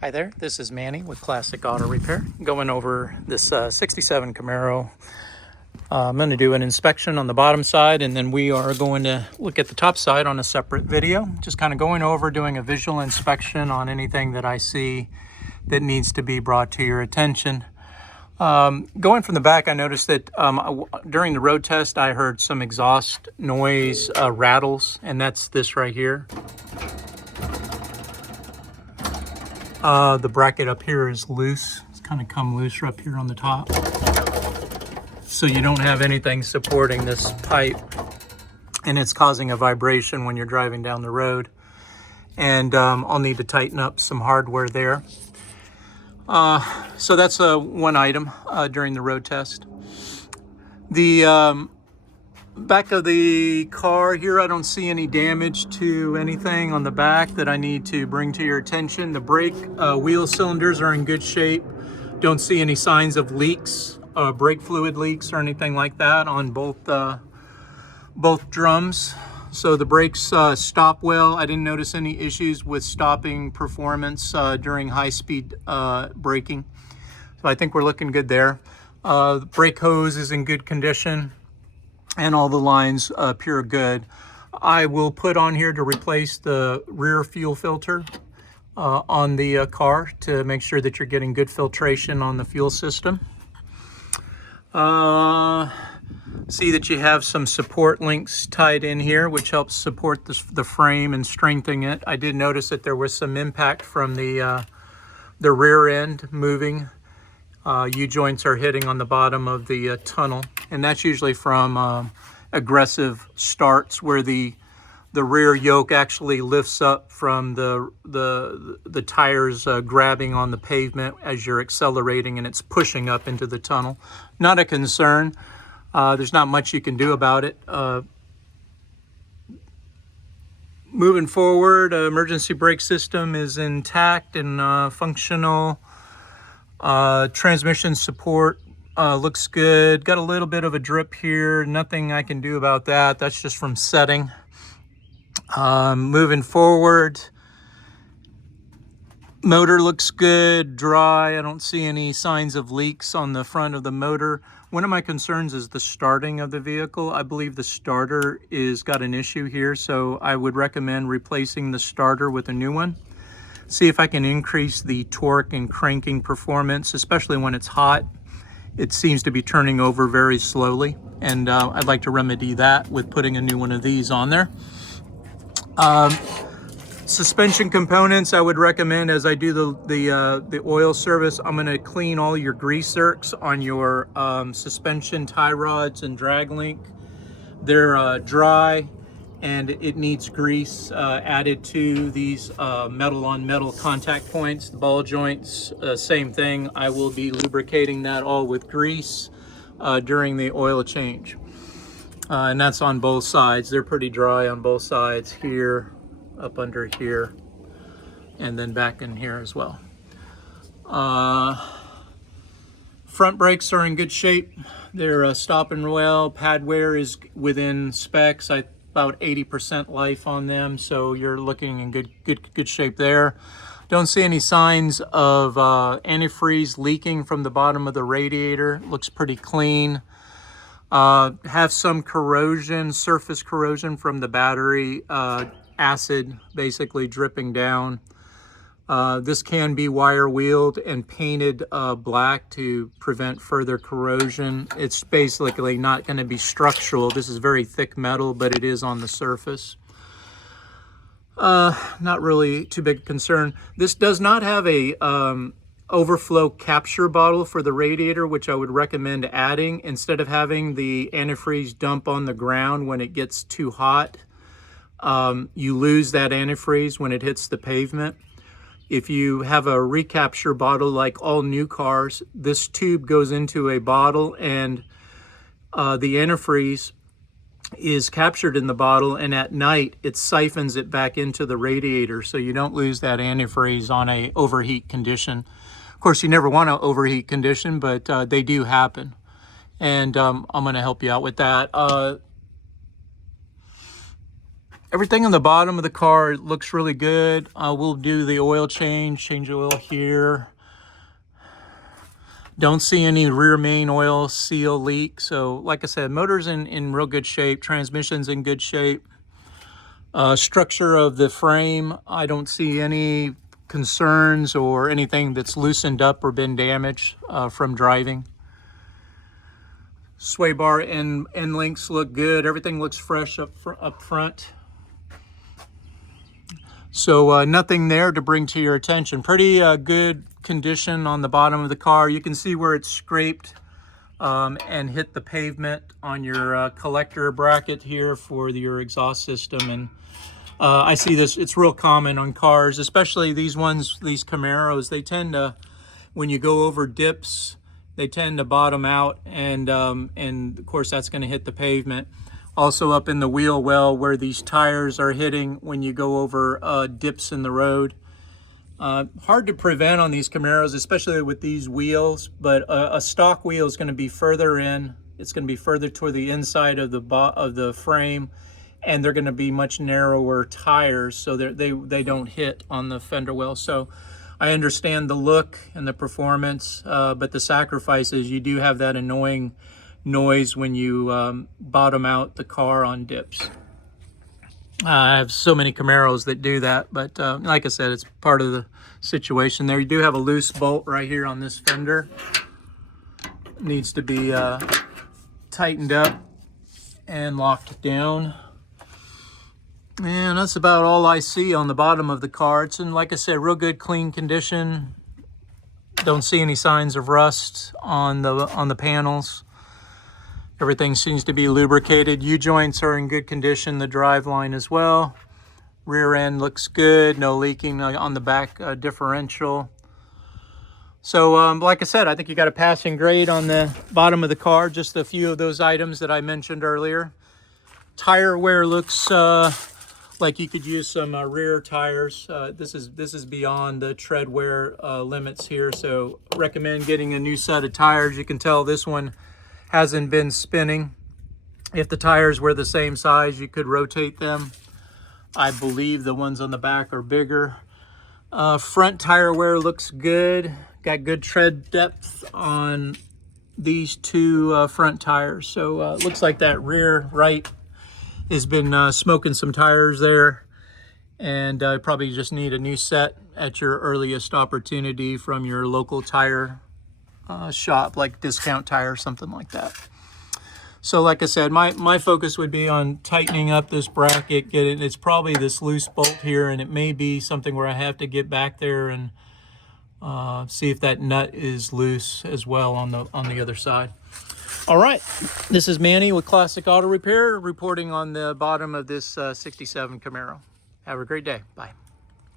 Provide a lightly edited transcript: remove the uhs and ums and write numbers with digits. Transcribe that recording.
Hi there, this is Manny with Classic Auto Repair, going over this 67 Camaro. I'm going to do an inspection on the bottom side, and then we are going to look at the top side on a separate video. Just kind of going over, doing a visual inspection on anything that I see that needs to be brought to your attention. Going from the back, I noticed that during the road test, I heard some exhaust noise, rattles, and that's this right here. The bracket up here is loose. It's kind of come loose up here on the top. So you don't have anything supporting this pipe, and it's causing a vibration when you're driving down the road. And I'll need to tighten up some hardware there. So that's one item during the road test. The back of the car here, I don't see any damage to anything on the back that I need to bring to your attention. The brake wheel cylinders are in good shape. Don't see any signs of leaks, brake fluid leaks or anything like that on both drums. So the brakes stop well. I didn't notice any issues with stopping performance during high-speed braking. So I think we're looking good there. The brake hose is in good condition, and all the lines appear good. I will put on here to replace the rear fuel filter on the car to make sure that you're getting good filtration on the fuel system. See that you have some support links tied in here, which helps support the frame and strengthening it. I did notice that there was some impact from the rear end moving. U-joints are hitting on the bottom of the tunnel, and that's usually from aggressive starts where the rear yoke actually lifts up from the tires grabbing on the pavement as you're accelerating, and it's pushing up into the tunnel. Not a concern. There's not much you can do about it. Moving forward, emergency brake system is intact and functional. Transmission support looks good. Got a little bit of a drip here. Nothing I can do about that. That's just from setting. Moving forward, motor looks good, dry. I don't see any signs of leaks on the front of the motor. One of my concerns is the starting of the vehicle. I believe the starter is got an issue here, so I would recommend replacing the starter with a new one. See if I can increase the torque and cranking performance, especially when it's hot. It seems to be turning over very slowly, and I'd like to remedy that with putting a new one of these on there. Suspension components, I would recommend as I do the oil service, I'm going to clean all your grease zerks on your suspension tie rods and drag link. They're dry, and it needs grease added to these metal on metal contact points. The ball joints, same thing. I will be lubricating that all with grease during the oil change. And that's on both sides. They're pretty dry on both sides here, up under here, and then back in here as well. Front brakes are in good shape. They're stopping well. Pad wear is within specs. About 80% life on them, so you're looking in good shape there. Don't see any signs of antifreeze leaking from the bottom of the radiator. Looks pretty clean. Have some corrosion, surface corrosion from the battery, acid basically dripping down. This can be wire wheeled and painted black to prevent further corrosion. It's basically not going to be structural. This is very thick metal, but it is on the surface. Not really too big a concern. This does not have a overflow capture bottle for the radiator, which I would recommend adding instead of having the antifreeze dump on the ground when it gets too hot. You lose that antifreeze when it hits the pavement. If you have a recapture bottle like all new cars, this tube goes into a bottle, and the antifreeze is captured in the bottle, and at night it siphons it back into the radiator, so you don't lose that antifreeze on a overheat condition. Of course, you never want an overheat condition, but they do happen, and I'm going to help you out with that. Everything on the bottom of the car looks really good. We'll do the oil change oil here. Don't see any rear main oil seal leak. So like I said, motor's in real good shape. Transmission's in good shape. Structure of the frame, I don't see any concerns or anything that's loosened up or been damaged from driving. Sway bar end links look good. Everything looks fresh up front. So nothing there to bring to your attention. Pretty good condition on the bottom of the car. You can see where it's scraped and hit the pavement on your collector bracket here for your exhaust system. And I see this, it's real common on cars, especially these ones, these Camaros. They tend to, when you go over dips, they tend to bottom out, and of course that's going to hit the pavement. Also up in the wheel well where these tires are hitting when you go over dips in the road. Hard to prevent on these Camaros, especially with these wheels, but a stock wheel is going to be further in. It's going to be further toward the inside of the frame, and they're going to be much narrower tires, so they don't hit on the fender well. So I understand the look and the performance, but the sacrifice is you do have that annoying noise when you bottom out the car on dips. I have so many Camaros that do that, but like I said, it's part of the situation there. You do have a loose bolt right here on this fender. It needs to be tightened up and locked down. And that's about all I see on the bottom of the car. It's in, like I said, real good, clean condition. Don't see any signs of rust on the panels. Everything seems to be lubricated. U-joints are in good condition, the drive line as well. Rear end looks good, no leaking on the back differential. So like I said, I think you got a passing grade on the bottom of the car, just a few of those items that I mentioned earlier. Tire wear looks like you could use some rear tires. This is beyond the tread wear limits here, so recommend getting a new set of tires. You can tell this one hasn't been spinning. If the tires were the same size, you could rotate them. I believe the ones on the back are bigger. Front tire wear looks good. Got good tread depth on these two front tires. So looks like that rear right has been smoking some tires there. And probably just need a new set at your earliest opportunity from your local tire shop, like Discount Tire, something like that. So like I said, my focus would be on tightening up this bracket. It's probably this loose bolt here, and it may be something where I have to get back there and see if that nut is loose as well on the other side. All right, this is Manny with Classic Auto Repair reporting on the bottom of this 67 Camaro. Have a great day. Bye.